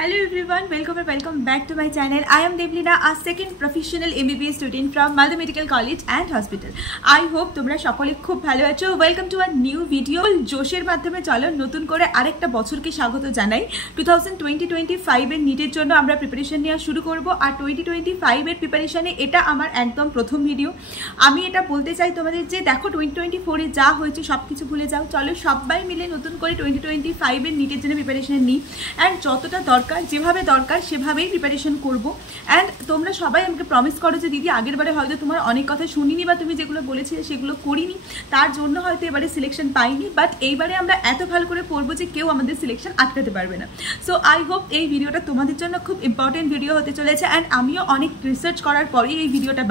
Hello everyone, welcome back to my channel. I am Devlina, a second professional MBBS student from Malda Medical College and Hospital. I hope তোমরা সকলে খুব ভালো আছো. Welcome to a new video. জোশের মাধ্যমে চলো নতুন করে আরেকটা বছরকে স্বাগত জানাই. 2025 এর নিটের জন্য আমরা প্রিপারেশন নেওয়া শুরু করব আর 2025 এর প্রিপারেশনে এটা আমার একদম প্রথম ভিডিও. আমি এটা বলতে চাই তোমাদের যে দেখো 2024 এ যা হয়েছে সবকিছু ভুলে যাও. চলো সবাই মিলে নতুন করে 2025 এর নিটের জন্য প্রিপারেশন নিই এন্ড যতটা যেভাবে দরকার সেভাবেই প্রিপারেশন করব. অ্যান্ড তোমরা সবাই আমাকে প্রমিস করো যে দিদি আগেরবারে হয়তো তোমার অনেক কথা শুনিনি বা তুমি যেগুলো বলেছিলে সেগুলো করিনি, তার জন্য হয়তো এবারে সিলেকশন পাইনি, বাট এইবারে আমরা এত ভালো করে পড়বো যে কেউ আমাদের সিলেকশন আটকাতে পারবে না. সো আই হোপ এই ভিডিওটা তোমাদের জন্য খুব ইম্পর্টেন্ট ভিডিও হতে চলেছে. অ্যান্ড আমিও অনেক রিসার্চ করার পরেই এই ভিডিওটা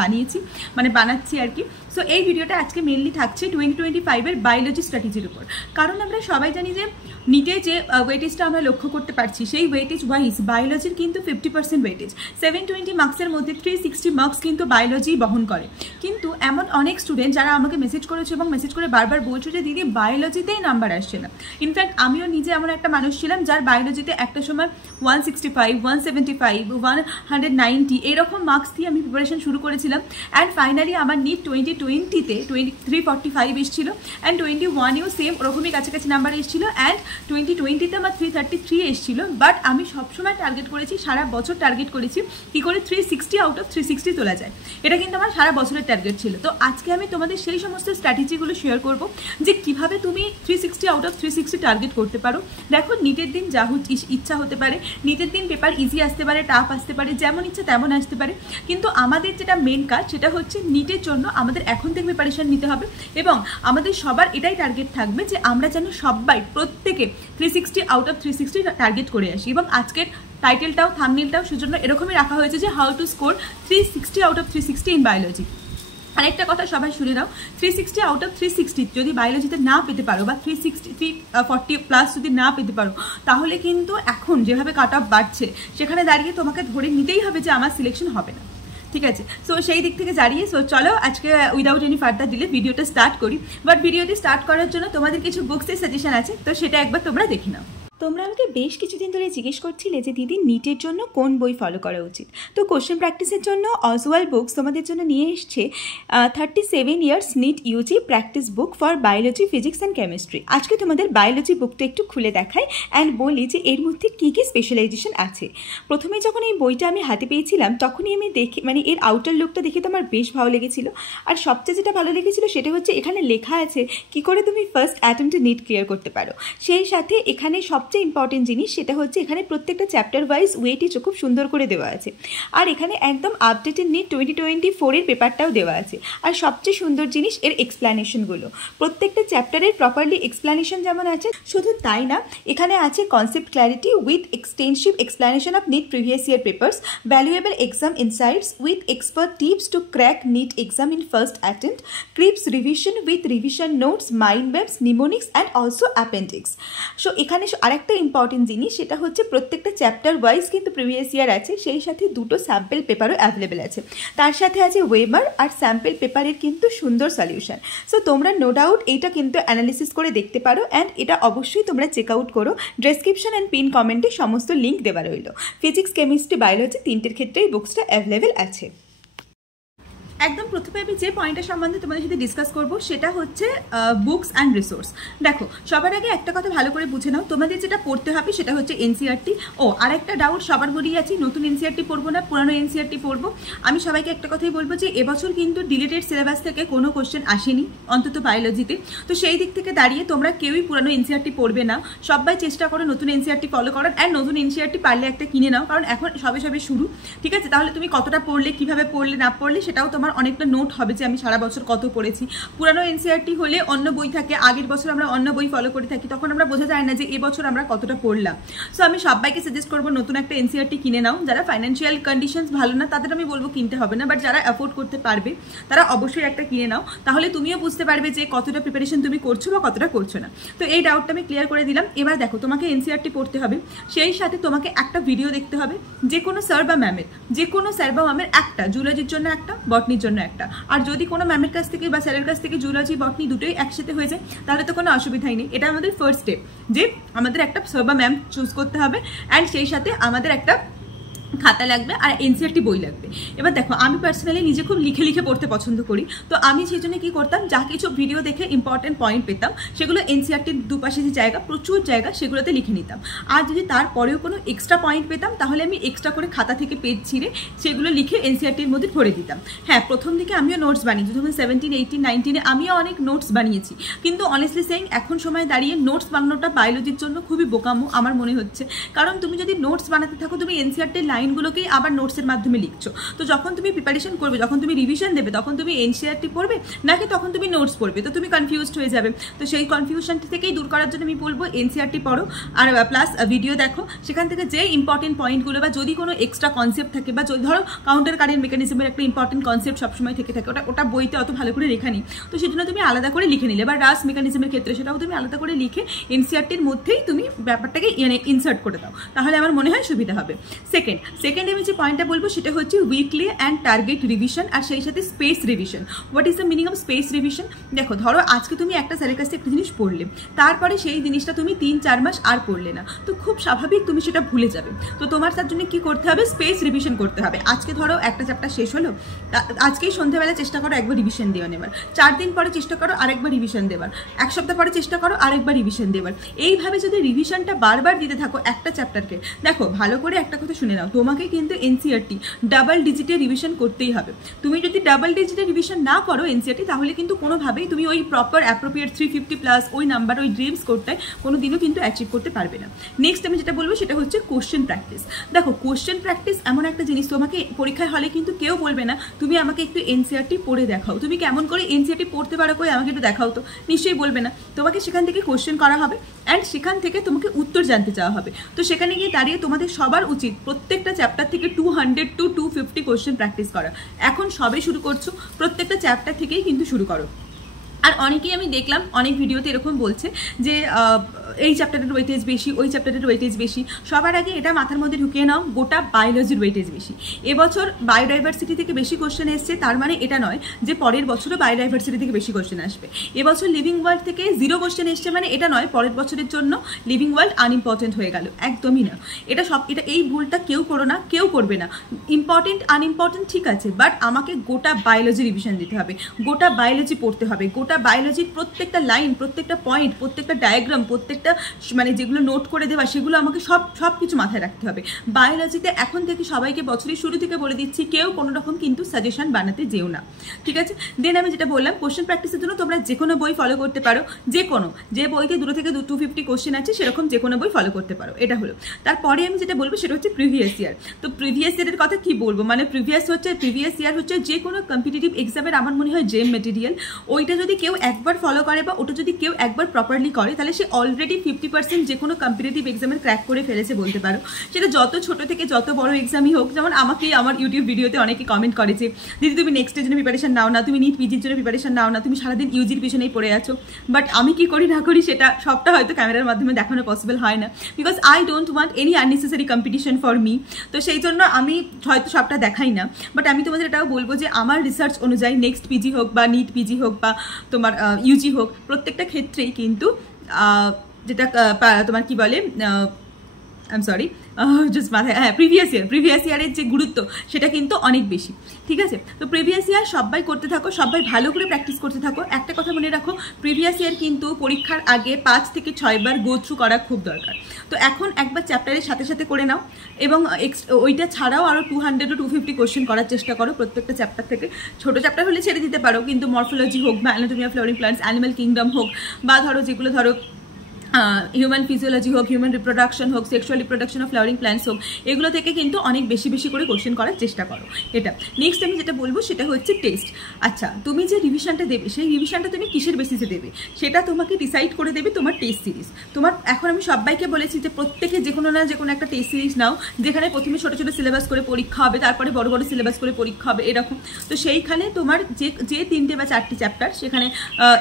বানাচ্ছি আর কি. সো এই ভিডিওটা আজকে মেনলি থাকছে 2025 এর বায়োলজি স্ট্র্যাটেজির উপর. কারণ আমরা সবাই জানি যে নিটে যে ওয়েটেজটা আমরা লক্ষ্য করতে পারছি সেই ওয়েটেজ ওয়াইজ বায়োলজির কিন্তু 50% ওয়েটেজ, 720 মার্কসের মধ্যে 360 মার্কস কিন্তু বায়োলজি বহন করে. কিন্তু এমন অনেক স্টুডেন্ট যারা আমাকে মেসেজ করেছে এবং মেসেজ করে বারবার বলছে যে দিদি বায়োলজিতেই নাম্বার আসছে না. ইনফ্যাক্ট আমিও নিজে এমন একটা মানুষ ছিলাম যার বায়োলজিতে একটা সময় 165, 175, 190 এরকম মার্কস দিয়ে আমি প্রিপারেশন শুরু করেছিলাম. অ্যান্ড ফাইনালি আমার নিট 2020-তে 345 এসেছিল অ্যান্ড 21-এও সেম ওরকমই কাছাকাছি নাম্বার এসেছিল. অ্যান্ড 2020-তে আমার 333 এসেছিল. বাট আমি সবসময় টার্গেট করেছি, সারা বছর টার্গেট করেছি কী করে 360 আউট অফ 360 তোলা যায়. এটা কিন্তু আমার সারা বছরের টার্গেট ছিল. তো আজকে আমি তোমাদের সেই সমস্ত স্ট্র্যাটেজিগুলো শেয়ার করব যে কিভাবে তুমি 360 আউট অফ 360 টার্গেট করতে পারো. দেখো নিটের দিন যা ইচ্ছা হতে পারে, নিটের দিন পেপার ইজি আসতে পারে, টাফ আসতে পারে, যেমন ইচ্ছা তেমন আসতে পারে, কিন্তু আমাদের যেটা মেন কাজ সেটা হচ্ছে নিটের জন্য আমাদের এখন থেকে প্রিপারেশন নিতে হবে এবং আমাদের সবার এটাই টার্গেট থাকবে যে আমরা যেন সবাই প্রত্যেকে 360 আউট অফ 360 টার্গেট করে আসি. এবং আজকের টাইটেলটাও থাম্বনেলটাও সেজন্য এরকমই রাখা হয়েছে যে how to score 360 out of 360 in biology. আরেকটা কথা সবাই শুনে নাও, 360 আউট অফ 360 যদি বায়োলজিতে না পেতে পারো বা 340 প্লাস যদি না পেতে পারো তাহলে কিন্তু এখন যেভাবে কাট অফ বাড়ছে সেখানে দাঁড়িয়ে তোমাকে ধরে নিতেই হবে যে আমার সিলেকশন হবে না. ঠিক আছে, সো সেই দিক থেকে দাঁড়িয়ে চলো আজকে উইদাউট এনি ফার্দার দিলে ভিডিওটা স্টার্ট করি. বাট ভিডিওটি স্টার্ট করার জন্য তোমাদের কিছু বুকসের সাজেশন আছে, তো সেটা একবার তোমরা দেখে নাও. তোমরা আমাকে বেশ কিছুদিন ধরে জিজ্ঞেস করছিলে যে দিদি নিটের জন্য কোন বই ফলো করা উচিত. তো কোশ্চেন প্র্যাকটিসের জন্য অজওয়াল বুকস তোমাদের জন্য নিয়ে এসছে 37 years NEET UG practice book for biology, physics and chemistry. আজকে তোমাদের বায়োলজি বুকটা একটু খুলে দেখাই অ্যান্ড বলি যে এর মধ্যে কী কী স্পেশালাইজেশন আছে. প্রথমে যখন এই বইটা আমি হাতে পেয়েছিলাম তখনই আমি দেখি এর আউটার লুকটা দেখে তো আমার বেশ ভালো লেগেছিল. আর সবচেয়ে যেটা ভালো লেগেছিল সেটা হচ্ছে এখানে লেখা আছে কী করে তুমি ফার্স্ট অ্যাটেম্পটে নিট ক্লিয়ার করতে পারো. সেই সাথে এখানে সবচেয়ে ইম্পর্টেন্ট জিনিস সেটা হচ্ছে এখানে প্রত্যেকটা চ্যাপ্টার ওয়াইজ ওয়েটেজ খুব সুন্দর করে দেওয়া আছে. আর এখানে একদম আপডেটেড নিট 2024 এর পেপারটাও দেওয়া আছে. আর সবচেয়ে সুন্দর জিনিস এর এক্সপ্লানেশনগুলো, প্রত্যেকটা চ্যাপ্টারের প্রপারলি এক্সপ্লানেশন যেমন আছে, শুধু তাই না এখানে আছে concept clarity with extensive explanation of NEET previous year papers, valuable exam insights with expert tips to crack NEET exam in first attempt, crisp revision with revision notes, mind maps, mnemonics and also appendix. So এখানে আরেকটা important জিনিস সেটা হচ্ছে প্রত্যেকটা chapter wise কিন্তু previous year আছে, সেই সাথে দুটো স্যাম্পল পেপারও অ্যাভেলেবেল আছে. তার সাথে আছে ওয়েবার আর স্যাম্পল পেপারের কিন্তু সুন্দর সলিউশন. সো তোমরা নো ডাউট এইটা কিন্তু অ্যানালিসিস করে দেখতে পারো অ্যান্ড এটা অবশ্যই তোমরা চেক আউট করো. ডেসক্রিপশন অ্যান্ড পিন কমেন্টে সমস্ত লিঙ্ক দেওয়া রইল. ফিজিক্স, কেমিস্ট্রি, বায়োলজি তিনটের ক্ষেত্রেই বুকসটা অ্যাভেলেবেল আছে. একদম প্রথমে আমি যে পয়েন্টটা সম্বন্ধে তোমাদের সাথে ডিসকাস করব সেটা হচ্ছে বুকস অ্যান্ড রিসোর্স. দেখো সবার আগে একটা কথা ভালো করে বুঝে নাও, তোমাদের যেটা পড়তে হবে সেটা হচ্ছে এনসিইআরটি. আর একটা ডাউট সবার মধ্যেই আছে, নতুন এনসিইআরটি পড়বো না পুরানো এনসিইআরটি পড়বো. আমি সবাইকে একটা কথাই বলবো যে এবছর কিন্তু ডিলিটেড সিলেবাস থেকে কোনো কোশ্চেন আসেনি, অন্তত বায়োলজিতে. তো সেই দিক থেকে দাঁড়িয়ে তোমরা কেউই পুরানো এনসিইআরটি পড়বে না, সবাই চেষ্টা করো নতুন এনসিইআরটি ফলো করার. অ্যান্ড নতুন এনসিইআরটি পারলে একটা কিনে নাও, কারণ এখন সবে শুরু. ঠিক আছে, তাহলে তুমি কতটা পড়লে, কিভাবে পড়লে না পড়লে সেটাও তোমার অনেকটা নোট হবে যে আমি সারা বছর কত পড়েছি. পুরানো এনসিইআরটি হলে অন্য বই থাকে, আগের বছর আমরা অন্য বই ফলো করে থাকি, তখন আমরা বোঝা যায় না যে এবছর আমরা কতটা পড়লাম. সো আমি সবাইকে সাজেস্ট করবো নতুন একটা এনসিইআরটি কিনে নাও. যারা ফাইন্যান্সিয়াল কন্ডিশনস ভালো না তাদের আমি বলবো কিনতে হবে না, বাট যারা অ্যাফোর্ড করতে পারবে তারা অবশ্যই একটা কিনে নাও. তাহলে তুমিও বুঝতে পারবে যে কতটা প্রিপারেশন তুমি করছো বা কতটা করছো না. তো এই ডাউটটা আমি ক্লিয়ার করে দিলাম. এবার দেখো তোমাকে এনসিইআরটি পড়তে হবে, সেই সাথে তোমাকে একটা ভিডিও দেখতে হবে যে কোনো স্যার বা ম্যামের একটা, জুলজির জন্য একটা, বটনির বটনির জন্য একটা। আর যদি কোনো ম্যামের কাছ থেকে বা স্যারের কাছ থেকে জুলজি বটনি দুটোই একসাথে হয়ে যায় তাহলে তো কোনো অসুবিধাই নেই। এটা আমাদের ফার্স্ট স্টেপ, যে আমাদের একটা স্যার বা ম্যাম চুজ করতে হবে, অ্যান্ড সেই সাথে আমাদের একটা খাতা লাগবে আর এনসিআরটি বই লাগবে। এবার দেখো, আমি পার্সোনালি নিজে খুব লিখে লিখে পড়তে পছন্দ করি, তো আমি সেই জন্য কী করতাম, যা কিছু ভিডিও দেখে ইম্পর্টেন্ট পয়েন্ট পেতাম সেগুলো এনসিআরটির দুপাশে যে জায়গা, প্রচুর জায়গা, সেগুলোতে লিখে নিতাম। আর যদি তারপরেও কোনো এক্সট্রা পয়েন্ট পেতাম তাহলে আমি এক্সট্রা করে খাতা থেকে পেজ ছিঁড়ে সেগুলো লিখে এনসিআরটির মধ্যে ভরে দিতাম। হ্যাঁ, প্রথম দিকে আমিও নোটস বানিয়েছি, যখন 17, 18, 19 আমিও অনেক নোটস বানিয়েছি, কিন্তু অনেস্টলি সেইং এখন সময় দাঁড়িয়ে নোটস বানানোটা বায়োলজির জন্য খুবই বোকামো আমার মনে হচ্ছে। কারণ তুমি যদি নোটস বানাতে থাকো, তুমি এনসিআরটির লাইনগুলোকেই আবার নোটসের মাধ্যমে লিখছো, তো যখন তুমি প্রিপারেশন করবে, যখন তুমি রিভিশন দেবে, তখন তুমি এনসিআরটি পড়বে নাকি তখন তুমি নোটস পড়বে, তো তুমি কনফিউজড হয়ে যাবে। তো সেই কনফিউশন থেকেই দূর করার জন্য আমি বলবো এনসিআরটি পড়ো আর প্লাস ভিডিও দেখো, সেখান থেকে যে ইম্পর্টেন্ট পয়েন্টগুলো বা যদি কোনো এক্সট্রা কনসেপ্ট থাকে, বা ধরো কাউন্টার কারেন্ট মেকানিজমের একটা ইম্পর্টেন্ট কনসেপ্ট সবসময় থেকে থাকে, ওটা বইতে অত ভালো করে লেখা নেই, তো সেজন্য তুমি আলাদা করে লিখে নিলে, বা রাস মেকানিজমের ক্ষেত্রে সেটাও তুমি আলাদা করে লিখে এনসিআরটির মধ্যেই তুমি ব্যাপারটাকে ইনসার্ট করে দাও, তাহলে আমার মনে হয় সুবিধা হবে। সেকেন্ড আমি যে পয়েন্টটা বলবো সেটা হচ্ছে উইকলি অ্যান্ড টার্গেট রিভিশন, আর সেই সাথে space revision. What is the meaning of speech revision? দেখো, ধরো আজকে তুমি একটা স্যারের কাছে একটা জিনিস পড়লে, তারপরে সেই জিনিসটা তুমি 3-4 মাস আর পড়লে না, তো খুব স্বাভাবিক তুমি সেটা ভুলে যাবে। তো তোমার তার জন্য কি করতে হবে? স্পেস রিভিশন করতে হবে। আজকে ধরো একটা চ্যাপ্টার শেষ হলো, আজকেই সন্ধ্যাবেলা চেষ্টা করো একবার রিভিশন দেওয়া নেবার, 4 দিন পরে চেষ্টা করো আরেকবার রিভিশন দেবার, 1 সপ্তাহ পরে চেষ্টা করো আরেকবার রিভিশন দেবার। এইভাবে যদি রিভিশনটা বারবার দিতে থাকো একটা চ্যাপ্টারকে, দেখো ভালো করে একটা কথা শুনে নাও, তোমাকে কিন্তু এনসিআরটি ডাবল ডিজিটে রিভিশন করতেই হবে। তুমি যদি ডাবল ডিজিটে রিভিশন না করো এনসিআরটি, তাহলে কিন্তু কোনোভাবেই তুমি ওই প্রপার অ্যাপ্রোপ্রিয়েট 350+ ওই নাম্বার, ওই ড্রিমস করতে কোনো দিনও কিন্তু অ্যাচিভ করতে পারবে না। নেক্সট আমি যেটা বলবো সেটা হচ্ছে কোশ্চেন প্র্যাকটিস। দেখো, কোশ্চেন প্র্যাকটিস এমন একটা জিনিস, তোমাকে পরীক্ষায় হলে কিন্তু কেউ বলবে না তুমি আমাকে একটু এনসিআরটি পড়ে দেখাও, তুমি কেমন করে এনসিআরটি পড়তে পারো, কই আমাকে একটু দেখাও, তো নিশ্চয়ই বলবে না। তোমাকে সেখান থেকে কোশ্চেন করা হবে অ্যান্ড সেখান থেকে তোমাকে উত্তর জানতে চাওয়া হবে। তো সেখানে গিয়ে দাঁড়িয়ে তোমাদের সবার উচিত প্রত্যেকটা চ্যাপ্টার থেকে 200 to 250 কোশ্চেন প্র্যাকটিস করা। এখন সবে শুরু করছো, প্রত্যেকটা চ্যাপ্টার থেকেই কিন্তু শুরু করো। আর অনেকেই আমি দেখলাম অনেক ভিডিওতে এরকম বলছে যে এই চ্যাপ্টারের ওয়েটেজ বেশি, ওই চ্যাপ্টারের ওয়েটেজ বেশি। সবার আগে এটা মাথার মধ্যে ঢুকিয়ে নাও, গোটা বায়োলজির ওয়েটেজ বেশি। এবছর বায়োডাইভার্সিটি থেকে বেশি কোশ্চেন এসছে, তার মানে এটা নয় যে পরের বছরও বায়োডাইভার্সিটি থেকে বেশি কোশ্চেন আসবে। এবছর লিভিং ওয়ার্ল্ড থেকে 0 কোশ্চেন এসছে, মানে এটা নয় পরের বছরের জন্য লিভিং ওয়ার্ল্ড আনইম্পর্টেন্ট হয়ে গেল, একদমই না। এটা এই ভুলটা কেউ করো না, কেউ করবে না। ইম্পর্টেন্ট আনইম্পর্টেন্ট ঠিক আছে, বাট আমাকে গোটা বায়োলজি রিভিশন দিতে হবে, গোটা বায়োলজি পড়তে হবে, গোটা বায়োলজির প্রত্যেকটা লাইন, প্রত্যেকটা পয়েন্ট, প্রত্যেকটা ডায়াগ্রাম, প্রত্যেকটা মানে যেগুলো নোট করে দেওয়া, সেগুলো আমাকে সব কিছু মাথায় রাখতে হবে। বায়োলজিতে এখন থেকে সবাইকে বছরের শুরু থেকে বলে দিচ্ছি, কেউ কোনো রকম কিন্তু সাজেশন বানাতে যেও না, ঠিক আছে? দেন আমি যেটা বললাম, কোশ্চেন প্র্যাকটিসের জন্য তোমরা যে কোনো বই ফলো করতে পারো, যে বইতে 2 থেকে 250 কোশ্চেন আছে সেরকম যে কোনো বই ফলো করতে পারো, এটা হলো। তারপরে আমি যেটা বলবো সেটা হচ্ছে প্রিভিয়াস ইয়ার। তো প্রিভিয়াস ইয়ারের কথা কি বলবো, মানে প্রিভিয়াস ইয়ার হচ্ছে যে কোনো কম্পিটিটিভ এক্সামের আমার মনে হয় জেম মেটেরিয়াল। ওইটা যদি কেউ একবার ফলো করে বা ওটা যদি কেউ একবার প্রপারলি করে, তাহলে সে অলরেডি 50% যে কোনো কম্পিটিটিভ এক্সামের ক্র্যাক করে ফেলেছে বলতে পারো। সেটা যত ছোট থেকে যত বড় এক্সামই হোক। যেমন আমাকেই আমার ইউটিউব ভিডিওতে অনেকে কমেন্ট করেছে, দিদি তুমি নেক্সটের জন্য প্রিপারেশন নাও না, তুমি নিট পিজির জন্য প্রিপারেশন নাও না, তুমি সারাদিন ইউজির পিছনেই পড়ে আছো। বাট আমি কি করি না করি সেটা সবটা হয়তো ক্যামেরার মাধ্যমে দেখানো পসিবল হয় না, because I don't want any unnecessary competition for me. তো সেই জন্য আমি হয়তো সবটা দেখাই না, বাট আমি তোমাদের এটাও বলবো যে আমার রিসার্চ অনুযায়ী নেক্সট পিজি হোক বা নিট পিজি হোক বা তোমার ইউজি হোক, প্রত্যেকটা ক্ষেত্রেই কিন্তু যেটা তোমার কি বলে, আই এম সরি জাস্ট মাথায়, হ্যাঁ প্রিভিয়াস ইয়ারের যে গুরুত্ব সেটা কিন্তু অনেক বেশি, ঠিক আছে? তো প্রিভিয়াস ইয়ার সবাই করতে থাকো, সবাই ভালো করে প্র্যাকটিস করতে থাকো। একটা কথা মনে রাখো, প্রিভিয়াস ইয়ার কিন্তু পরীক্ষার আগে 5 থেকে 6 বার গো থ্রু করা খুব দরকার। তো এখন একবার চ্যাপ্টারের সাথে সাথে করে নাও, এবং ওইটা ছাড়াও আরও 200 to 250 কোশ্চেন করার চেষ্টা করো প্রত্যেকটা চ্যাপ্টার থেকে। ছোটো চ্যাপ্টার হলে ছেড়ে দিতে পারো, কিন্তু মরফোলজি হোক বা anatomy of flowering plants, animal kingdom হোক, বা ধরো যেগুলো ধরো হিউম্যান ফিজিওলজি হোক, হিউম্যান রিপ্রোডাকশন হোক, sexual reproduction of flowering plants হোক, এগুলো থেকে কিন্তু অনেক বেশি করে কোশ্চেন করার চেষ্টা করো। এটা নেক্সট আমি যেটা বলবো সেটা হচ্ছে টেস্ট। আচ্ছা, তুমি যে রিভিশনটা দেবে, সেই রিভিশনটা তুমি কিসের বেসিসে দেবে সেটা তোমাকে ডিসাইড করে দেবে তোমার টেস্ট সিরিজ। তোমার এখন আমি সবাইকে বলেছি যে প্রত্যেকে যে কোনো একটা টেস্ট সিরিজ নাও, যেখানে প্রথমে ছোটো ছোটো সিলেবাস করে পরীক্ষা হবে, তারপরে বড় বড় সিলেবাস করে পরীক্ষা হবে, এরকম। তো সেইখানে তোমার যে 3টে বা 4টে চ্যাপ্টার সেখানে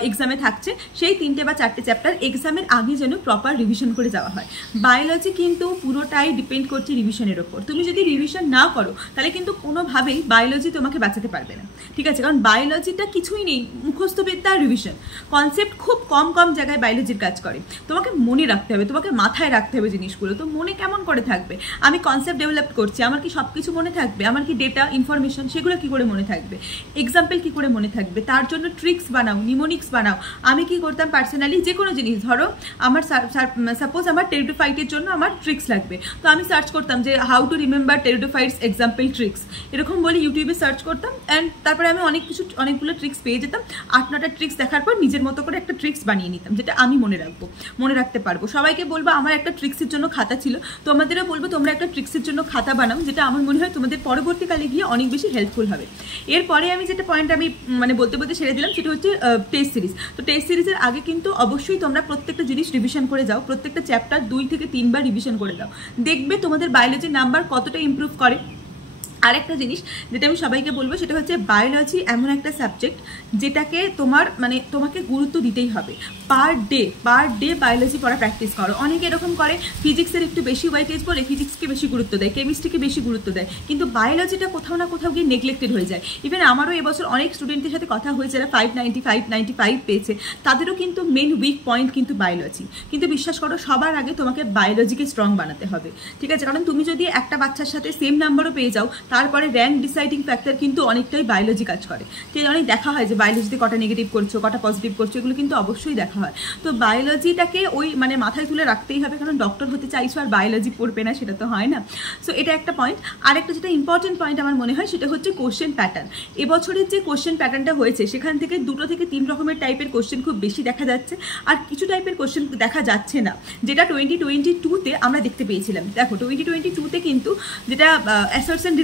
এক্সামে থাকছে, সেই 3টে বা 4টে চ্যাপ্টার এক্সামের আগে যেন প্রপার রিভিশন করে যাওয়া হয়। বায়োলজি কিন্তু পুরোটাই ডিপেন্ড করছে রিভিশনের ওপর। তুমি যদি রিভিশন না করো তাহলে কিন্তু কোনোভাবেই বায়োলজি তোমাকে বাঁচাতে পারবে না, ঠিক আছে? কারণ বায়োলজিটা কিছুই নেই, মুখস্থবিদ্যা আর রিভিশন। কনসেপ্ট খুব কম জায়গায় বায়োলজির কাজ করে। তোমাকে মনে রাখতে হবে, তোমাকে মাথায় রাখতে হবে জিনিসগুলো। তো মনে কেমন করে থাকবে? আমি কনসেপ্ট ডেভেলপ করছি, আমার কি সব কিছু মনে থাকবে? আমার কি ডেটা ইনফরমেশন সেগুলো কি করে মনে থাকবে? এক্সাম্পল কি করে মনে থাকবে? তার জন্য ট্রিক্স বানাও, নিমোনিক্স বানাও। আমি কি করতাম পার্সোনালি, যে কোনো জিনিস ধরো আমার সাপোজ আমার টেরিডোফাইটের জন্য আমার ট্রিক্স লাগবে, তো আমি সার্চ করতাম যে how to remember pteridophytes example tricks, এরকম বলে ইউটিউবে সার্চ করতাম। অ্যান্ড তারপরে আমি অনেকগুলো ট্রিক্স পেয়ে যেতাম। 8-9টা ট্রিক্স দেখার পর নিজের মতো করে একটা ট্রিক্স বানিয়ে নিতাম, যেটা আমি মনে রাখতে পারবো। সবাইকে বলবো আমার একটা ট্রিক্সের জন্য খাতা ছিল, তোমাদেরও বলবো তোমরা একটা ট্রিক্সের জন্য খাতা বানাও, যেটা আমার মনে হয় তোমাদের পরবর্তীকালে গিয়ে অনেক বেশি হেল্পফুল হবে। এরপরে আমি যেটা পয়েন্ট আমি বলতে ছেড়ে দিলাম, সেটা হচ্ছে টেস্ট সিরিজ। তো টেস্ট সিরিজের আগে কিন্তু অবশ্যই তোমরা প্রত্যেকটা জিনিস রিভিশন করে যাও, প্রত্যেকটা চ্যাপ্টার 2 থেকে 3 বার রিভিশন করে দাও, দেখবে তোমাদের বায়োলজির নাম্বার কতটা ইমপ্রুভ করে। আরেকটা জিনিস যেটা আমি সবাইকে বলবো, সেটা হচ্ছে বায়োলজি এমন একটা সাবজেক্ট যেটাকে তোমাকে গুরুত্ব দিতেই হবে। পার ডে বায়োলজি পড়া প্র্যাকটিস করো। অনেকে এরকম করে ফিজিক্সের একটু বেশি ওয়েটেজ বলে ফিজিক্সকে বেশি গুরুত্ব দেয়, কেমিস্ট্রিকে বেশি গুরুত্ব দেয়, কিন্তু বায়োলজিটা কোথাও না কোথাও গিয়ে নেগলেক্টেড হয়ে যায়। ইভেন আমারও এবছর অনেক স্টুডেন্টের সাথে কথা হয়েছে, যারা 595 পেয়েছে, তাদেরও কিন্তু মেন উইক পয়েন্ট কিন্তু বায়োলজি। কিন্তু বিশ্বাস করো, সবার আগে তোমাকে বায়োলজিকে স্ট্রং বানাতে হবে, ঠিক আছে? কারণ তুমি যদি একটা বাচ্চার সাথে সেম নাম্বারও পেয়ে যাও, তারপরে র্যাঙ্ক ডিসাইডিং ফ্যাক্টর কিন্তু অনেকটাই বায়োলজি কাজ করে। ঠিক অনেক দেখা হয় যে বায়োলজিতে কটা নেগেটিভ করছো, কটা পজিটিভ করছো, এগুলো কিন্তু অবশ্যই দেখা হয়। তো বায়োলজিটাকে ওই মাথায় তুলে রাখতেই হবে, কারণ ডক্টর হতে চাইছো আর বায়োলজি পড়বে না, সেটা তো হয় না। সো এটা একটা পয়েন্ট। আরেকটা যেটা ইম্পর্টেন্ট পয়েন্ট আমার মনে হয়, সেটা হচ্ছে কোশ্চেন প্যাটার্ন। এবছরের যে কোশ্চেন প্যাটার্নটা হয়েছে, সেখান থেকে 2 থেকে 3 রকমের টাইপের কোশ্চেন খুব বেশি দেখা যাচ্ছে, আর কিছু টাইপের কোশ্চেন দেখা যাচ্ছে না, যেটা 2022-তে আমরা দেখতে পেয়েছিলাম। দেখো 2022-তে কিন্তু যেটা অ্যাসার্শন,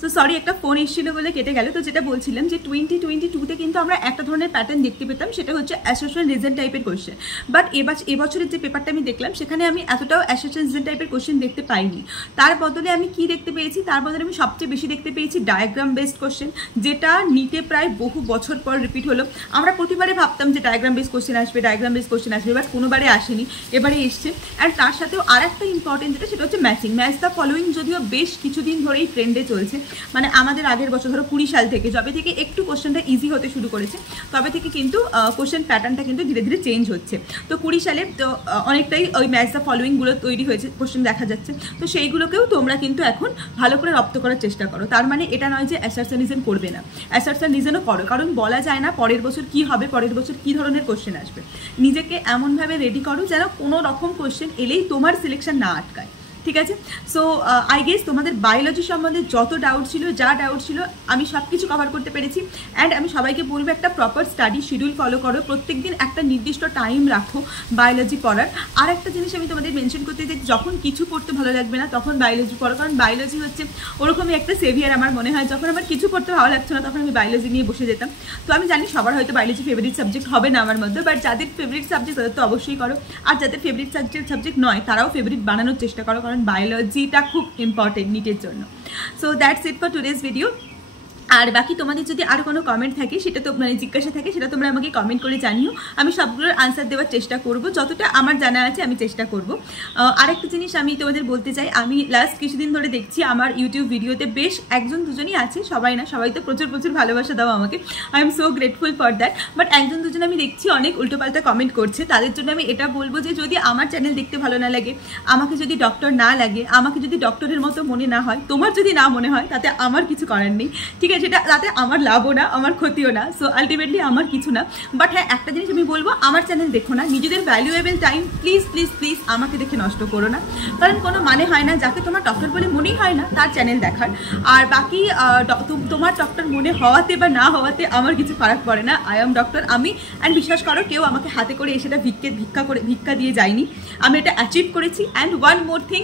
সো সরি একটা ফোন এসেছিল বলে কেটে গেল। তো যেটা বলছিলাম যে 2022-তে কিন্তু আমরা একটা ধরনের প্যাটার্ন দেখতে পেতাম, সেটা হচ্ছে অ্যাসার্শন রিজন টাইপের কোশ্চেন। বাট এবছরের যে পেপারটা আমি দেখলাম, সেখানে আমি এতটাও অ্যাসার্শন রিজন টাইপের কোশ্চেন দেখতে পাইনি। তার বদলে আমি কি দেখতে পেয়েছি? তার বদলে আমি সবচেয়ে বেশি দেখতে পেয়েছি ডায়াগ্রাম বেসড কোশ্চেন, যেটা নিটে প্রায় বহু বছর পর রিপিট হলো। আমরা প্রতিবারে ভাবতাম যে ডায়াগ্রাম বেসড কোশ্চেন আসবে, বাট কোনোবারে আসেনি, এবারে এসছে। অ্যান্ড তার সাথেও আর একটা ইম্পর্টেন্ট যেটা, সেটা হচ্ছে ম্যাচিং। ম্যাচ দ্য ফলোয়িং যদিও বেশ কিছুদিন ধরেই ট্রেন্ডে চলছে, আমাদের আগের বছর ধরো 20 সাল থেকে যবে থেকে একটু কোশ্চেনটা ইজি হতে শুরু করেছে, তবে থেকে কিন্তু কোশ্চেন প্যাটার্নটা কিন্তু ধীরে ধীরে চেঞ্জ হচ্ছে। তো 20 সালে তো অনেকটাই ওই ম্যাচ দ্য ফলোয়িংগুলো তৈরি হয়েছে, কোশ্চেন দেখা যাচ্ছে। তো সেইগুলোকেও তোমরা কিন্তু এখন ভালো করে রপ্ত করার চেষ্টা করো। তার মানে এটা নয় যে অ্যাসার্শন রিজন করবে না, অ্যাসার্শন রিজনও করো, কারণ বলা যায় না পরের বছর কি হবে, পরের বছর কি ধরনের কোশ্চেন আসবে। নিজেকে এমনভাবে রেডি করো যেন কোনো রকম কোশ্চেন এলেই তোমার সিলেকশন না আটকায়, ঠিক আছে? সো আই গেস তোমাদের বায়োলজি সম্বন্ধে যত ডাউট ছিল আমি সব কিছু কভার করতে পেরেছি। অ্যান্ড আমি সবাইকে বলবো একটা প্রপার স্টাডি শিডিউল ফলো করো, প্রত্যেকদিন একটা নির্দিষ্ট টাইম রাখো বায়োলজি পড়ার। আর একটা জিনিস আমি তোমাদের মেনশন করতে চাই, যখন কিছু পড়তে ভালো লাগবে না তখন বায়োলজি পড়ো, কারণ বায়োলজি হচ্ছে ওরকমই একটা সেভিয়ার। আমার মনে হয় যখন আমার কিছু পড়তে ভালো লাগছে না, তখন আমি বায়োলজি নিয়ে বসে যেতাম। তো আমি জানি সবার হয়তো বায়োলজি ফেভারিট সাবজেক্ট হবে না আমার মধ্যে, বাট যাদের ফেভারিট সাবজেক্ট তাদের তো অবশ্যই করো, আর যাদের ফেভারিট সাবজেক্ট নয় তারাও ফেভারিট বানানোর চেষ্টা করো, কারণ বায়োলজিটা খুব ইম্পর্টেন্ট নিটের জন্য। So that's it for today's video. আর বাকি তোমাদের যদি আর কোনো কমেন্ট থাকে, সেটা তো জিজ্ঞাসা থাকে, সেটা তোমরা আমাকে কমেন্ট করে জানিও। আমি সবগুলোর আনসার দেওয়ার চেষ্টা করব, যতটা আমার জানা আছে আমি চেষ্টা করব। আরেকটা জিনিস আমি তোমাদের বলতে চাই, আমি লাস্ট কিছুদিন ধরে দেখছি আমার ইউটিউব ভিডিওতে বেশ 1-2জনই আছে, সবাই না, সবাই তো প্রচুর ভালোবাসা দাও আমাকে, I am so grateful for that. But 1-2জন আমি দেখছি অনেক উল্টোপাল্টা কমেন্ট করছে, তাদের জন্য আমি এটা বলবো যে যদি আমার চ্যানেল দেখতে ভালো না লাগে, আমাকে যদি ডক্টর না লাগে, আমাকে যদি ডক্টরের মতো মনে না হয়, তোমার যদি না মনে হয়, তাতে আমার কিছু করার নেই, ঠিক আছে? সেটা তাতে আমার লাভও না, আমার ক্ষতিও না, সো আলটিমেটলি আমার কিছু না। বাট হ্যাঁ, একটা জিনিস আমি বলবো, আমার চ্যানেল দেখো না, নিজেদের ভ্যালুয়েবল টাইম প্লিজ আমাকে দেখে নষ্ট করো না, কারণ কোনো মানে হয় না যাকে তোমার ডক্টর বলে মনেই হয় না তার চ্যানেল দেখার। আর বাকি তোমার ডক্টর মনে হওয়াতে বা না হওয়াতে আমার কিছু ফারাক পড়ে না। আই এম ডক্টর আমি, অ্যান্ড বিশ্বাস করো কেউ আমাকে হাতে করে সেটা ভিক্ষা দিয়ে যায়নি, আমি এটা অ্যাচিভ করেছি। অ্যান্ড ওয়ান মোর থিং,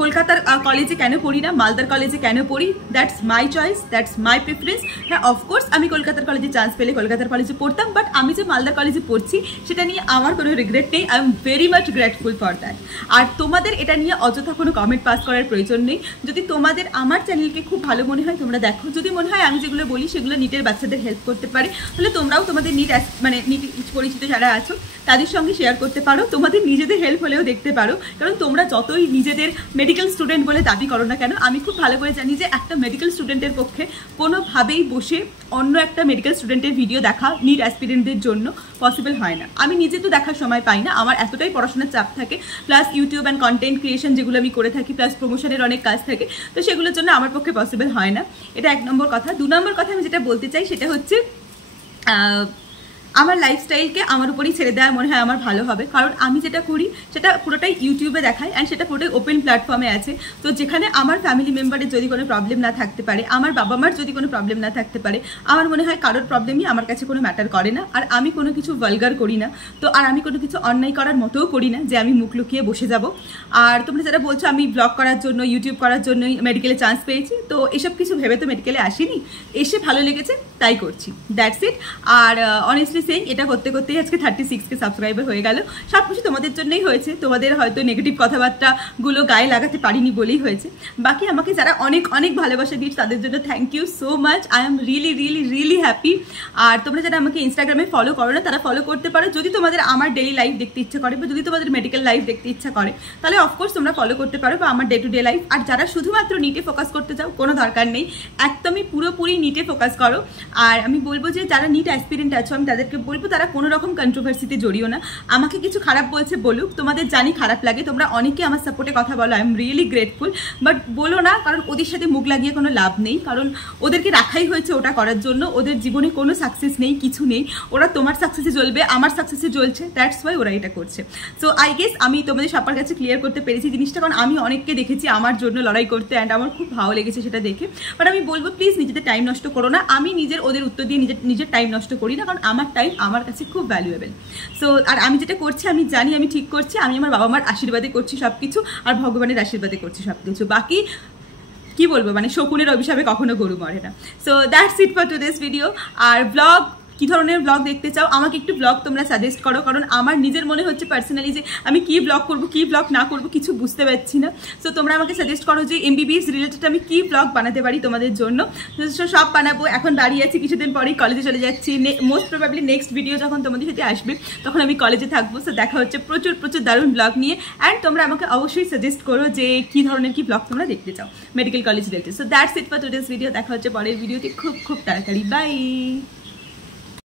কলকাতার কলেজে কেন পড়ি না, মালদার কলেজে কেন পড়ি, that's my choice, that's my preference. হ্যাঁ, অফকোর্স আমি কলকাতার কলেজে চান্স পেলে কলকাতার কলেজে পড়তাম, বাট আমি যে মালদার কলেজে পড়ছি সেটা নিয়ে আমার কোনো রিগ্রেট নেই, I am very much grateful for that. আর তোমাদের এটা নিয়ে অযথা কোনো কমেন্ট পাস করার প্রয়োজন নেই। নেই। যদি তোমাদের আমার চ্যানেলকে খুব ভালো মনে হয় তোমরা দেখো, যদি মনে হয় আমি যেগুলো বলি সেগুলো নিটের বাচ্চাদের হেল্প করতে পারে, তাহলে তোমরাও তোমাদের নিট মানে নিট পরিচিত যারা আছো তাদের সঙ্গে শেয়ার করতে পারো, তোমাদের নিজেদের হেল্প হলেও দেখতে পারো। কারণ তোমরা যতই নিজেদের মেডিকেল স্টুডেন্ট বলে দাবি করো না কেন, আমি খুব ভালো করে জানি যে একটা মেডিকেল স্টুডেন্টের পক্ষে কোনোভাবেই বসে অন্য একটা মেডিকেল স্টুডেন্টের ভিডিও দেখা নিট অ্যাসপিরেন্টদের জন্য পসিবল হয় না। আমি নিজে তো দেখার সময় পাই না, আমার এতটাই পড়াশোনার চাপ থাকে, plus YouTube and content creation যেগুলো আমি করে থাকি, প্লাস প্রমোশনের অনেক কাজ থাকে, তো সেগুলোর জন্য আমার পক্ষে পসিবল হয় না। এটা 1 নম্বর কথা। 2 নম্বর কথা আমি যেটা বলতে চাই সেটা হচ্ছে আমার লাইফস্টাইলকে আমার উপরেই ছেড়ে দেওয়া মনে হয় আমার ভালো হবে। কারণ আমি যেটা করি সেটা পুরোটাই ইউটিউবে দেখাই অ্যান্ড সেটা পুরোটাই ওপেন প্ল্যাটফর্মে আছে। তো যেখানে আমার ফ্যামিলি মেম্বারের যদি কোনো প্রবলেম না থাকতে পারে, আমার বাবা মার যদি কোনো প্রবলেম না থাকতে পারে, আমার মনে হয় কারোর প্রবলেমই আমার কাছে কোনো ম্যাটার করে না। আর আমি কোনো কিছু ভালগার করি না, তো আর আমি কোনো কিছু অন্যায় করার মতোও করি না যে আমি মুখ লুকিয়ে বসে যাব। আর তোমরা যারা বলছো আমি ব্লগ করার জন্য, ইউটিউব করার জন্যই মেডিকেলে চান্স পেয়েছি, তো এসব কিছু ভেবে তো মেডিকেলে আসিনি, এসে ভালো লেগেছে তাই করছি, দ্যাটস ইট। আর অনেস্টলি সেইং এটা করতে করতেই আজকে 36K সাবস্ক্রাইবার হয়ে গেল। সব কিছু তোমাদের জন্যই হয়েছে, তোমাদের হয়তো নেগেটিভ কথাবার্তাগুলো গায়ে লাগাতে পারিনি বলেই হয়েছে। বাকি আমাকে যারা অনেক অনেক ভালোবাসা দিয়েছে তাদের জন্য thank you so much, I am really really really happy. আর তোমরা যারা আমাকে ইনস্টাগ্রামে ফলো করো না তারা ফলো করতে পারো, যদি তোমাদের আমার ডেইলি লাইফ দেখতে ইচ্ছা করে বা যদি তোমাদের মেডিকেল লাইফ দেখতে ইচ্ছা করে তাহলে অফকোর্স তোমরা ফলো করতে পারো, বা আমার ডে টু ডে লাইফ। আর যারা শুধুমাত্র নিটে ফোকাস করতে চাও কোনো দরকার নেই, একদমই পুরোপুরি নিটে ফোকাস করো। আর আমি বলবো যে যারা নিট অ্যাসপিরেন্ট আছো আমি তাদেরকে বলবো তারা কোনো রকম কন্ট্রোভার্সিতে জড়িও না। আমাকে কিছু খারাপ বলছে বলুক, তোমাদের জানি খারাপ লাগে, তোমরা অনেকে আমার সাপোর্টে কথা বলো, I am really grateful, but বলো না, কারণ ওদের সাথে মুখ লাগিয়ে কোনো লাভ নেই। কারণ ওদেরকে রাখাই হয়েছে ওটা করার জন্য, ওদের জীবনে কোনো সাকসেস নেই, কিছু নেই, ওরা তোমার সাকসেসে জ্বলবে, আমার সাকসেসে জ্বলছে, দ্যাটস ওয়াই ওরা এটা করছে। সো আই গেস আমি তোমাদের সবার কাছে ক্লিয়ার করতে পেরেছি জিনিসটা, কারণ আমি অনেককে দেখেছি আমার জন্য লড়াই করতে অ্যান্ড আমার খুব ভালো লেগেছে সেটা দেখে। বাট আমি বলবো প্লিজ নিজেদের টাইম নষ্ট করো না। আমি ওদের উত্তর দিয়ে নিজের টাইম নষ্ট করি না, কারণ আমার টাইম আমার কাছে খুব ভ্যালুয়েবল। সো আর আমি যেটা করছি আমি জানি আমি ঠিক করছি, আমি আমার বাবা মার আশীর্বাদে করছি সব কিছু, আর ভগবানের আশীর্বাদে করছি সব কিছু। বাকি কি বলবো, মানে শকুনের অভিশাপে কখনো গরু মরে না। So that's it for today's video. আর ব্লগ কি ধরনের ব্লগ দেখতে চাও আমাকে একটু ব্লগ তোমরা সাজেস্ট করো, কারণ আমার নিজের মনে হচ্ছে পার্সোনালি যে আমি কি ব্লগ করবো কি ব্লগ না করবো কিছু বুঝতে পারছি না। সো তোমরা আমাকে সাজেস্ট করো যে MBBS রিলেটেড আমি কি ব্লগ বানাতে পারি তোমাদের জন্য। সব বানাবো, এখন দাঁড়িয়ে আছি, কিছুদিন পরেই কলেজে চলে যাচ্ছি, মোস্ট প্রবাবলি নেক্সট ভিডিও যখন তোমাদের সাথে আসবে তখন আমি কলেজে থাকবো। সো দেখা হচ্ছে প্রচুর প্রচুর দারুণ ব্লগ নিয়ে। অ্যান্ড তোমরা আমাকে অবশ্যই সাজেস্ট করো যে কি ধরনের কি ব্লগ তোমরা দেখতে চাও medical college related. So that's it for today's video. দেখা হচ্ছে পরের ভিডিওটি খুব খুব তাড়াতাড়ি। বাই।